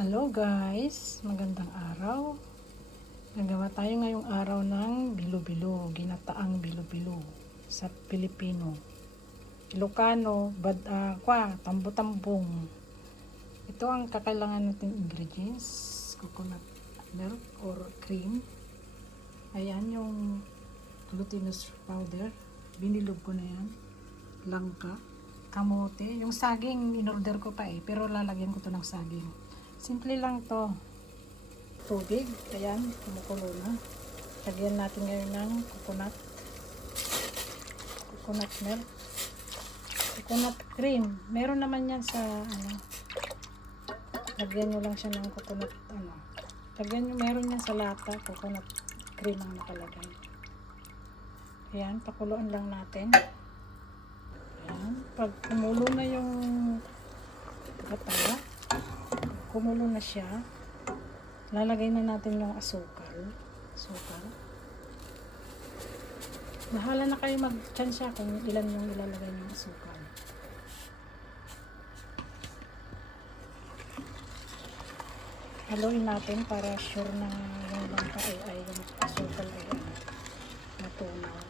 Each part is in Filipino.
Hello guys, magandang araw. Nagawa tayo ngayong araw ng bilo-bilo, ginataang bilo-bilo sa Pilipino. Ilocano, tambo-tambong. Ito ang kakailangan nating ingredients: coconut milk or cream. Ayan yung glutinous powder, binilog ko na yan. Langka, kamote, yung saging in-order ko pa pero lalagyan ko to ng saging. Simple lang to. Tubig, ayan, kumukulo na. Lagyan natin ngayon ng coconut milk, coconut cream. Meron naman yan sa lagyan nyo lang siya ng coconut lagyan nyo, meron yan sa lata, coconut cream ang nakalagay. Ayan, pakuluan lang natin. Ayan, pag kumulo na yung gata, kumulo na siya, lalagay na natin yung asukal. Bahala na kayo mag-tsansya kung ilan yung ilalagay ng asukal. Haluin natin para sure na yung langka ay yung asukal ay natunaw.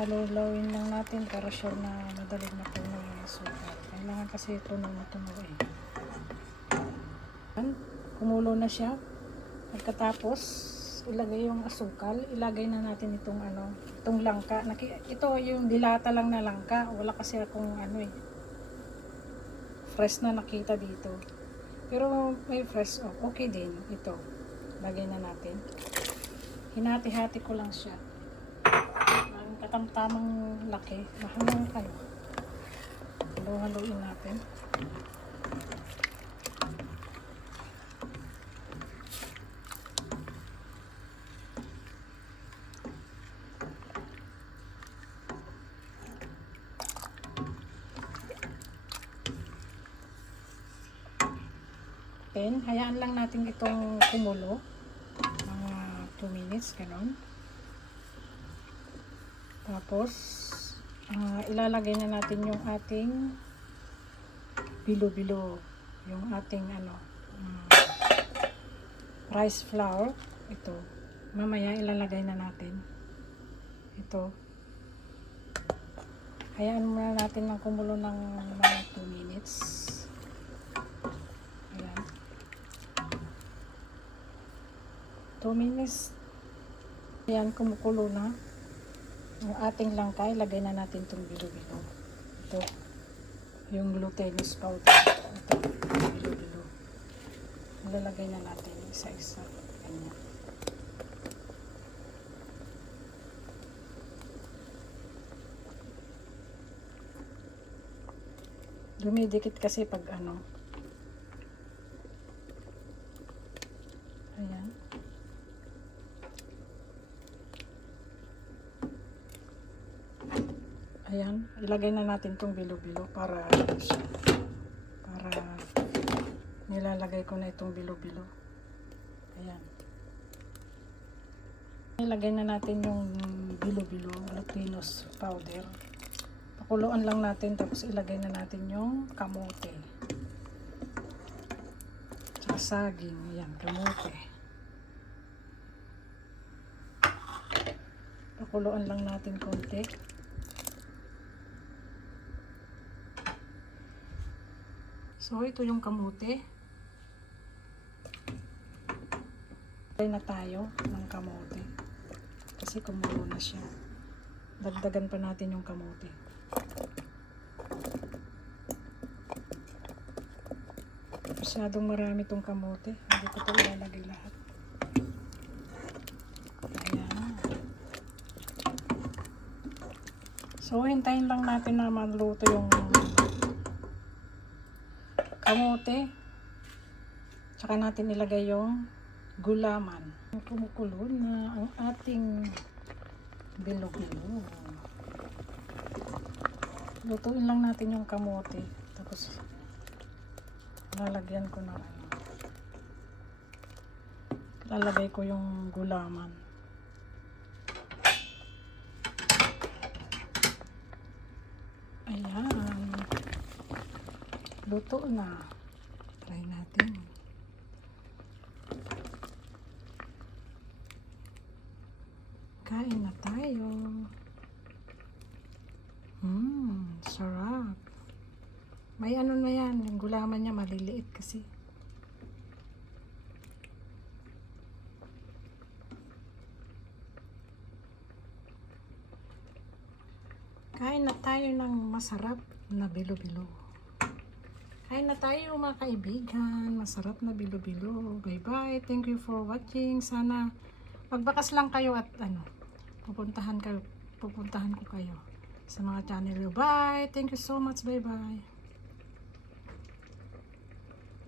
Halulawin lang natin para sure na madaling matunaw yung asukal. Kailangan kasi tunaw na tunaw Kumulo na siya. Pagkatapos ilagay yung asukal, ilagay na natin itong langka. Ito yung dilata lang na langka. Wala kasi akong fresh na nakita dito. Pero may fresh, okay din ito. Lagay na natin. Hinati-hati ko lang siya. Katamtamang laki. Mahangang kayo. Halo-haloin natin. Then, hayaan lang natin itong kumulo. Mga 2 minutes, ganon. Tapos, ilalagay na natin yung ating bilo-bilo. Yung ating rice flour. Ito. Mamaya ilalagay na natin. Ito. Hayaan muna natin ng kumulo ng mga 2 minutes. Ayan. 2 minutes. Ayan, kumukulo na. Yung ating langka, ilagay na natin itong bilo-bilo. Ito, yung glutinous powder. Ito, bilo-bilo. Ilalagay na natin isa-isa. Ganyan. Dumidikit kasi pag Ayan. Ayan, ilagay na natin tong bilo-bilo para nilalagay ko na itong bilo-bilo. Ayan. Ilagay na natin yung bilo-bilo, glutinous powder. Pakuluan lang natin, tapos ilagay na natin yung kamote. Tsaka saging, ayan, kamote. Pakuluan lang natin konti. So, ito yung kamote. Try na tayo ng kamote. Kasi kumulo na siya. Dagdagan pa natin yung kamote. Masyadong marami itong kamote. Hindi ko ito ilalagay lahat. Ayan. So, hintayin lang natin na maluto yung kamote. Tsaka natin ilagay yung gulaman. Kumukulo na ang ating bilo-bilo. Lutuin lang natin yung kamote. Tapos lalagyan ko ng lalagay ko yung gulaman. Ayan. Luto na. Try natin. Kain na tayo. Sarap. May ano na yan, yung gulaman niya maliliit kasi. Kain na tayo ng masarap na bilo-bilo. Kain na tayo mga kaibigan. Masarap na bilo-bilo. Bye-bye. Thank you for watching. Sana magbakas lang kayo at pupuntahan ko kayo sa mga channel. Bye. Thank you so much. Bye-bye.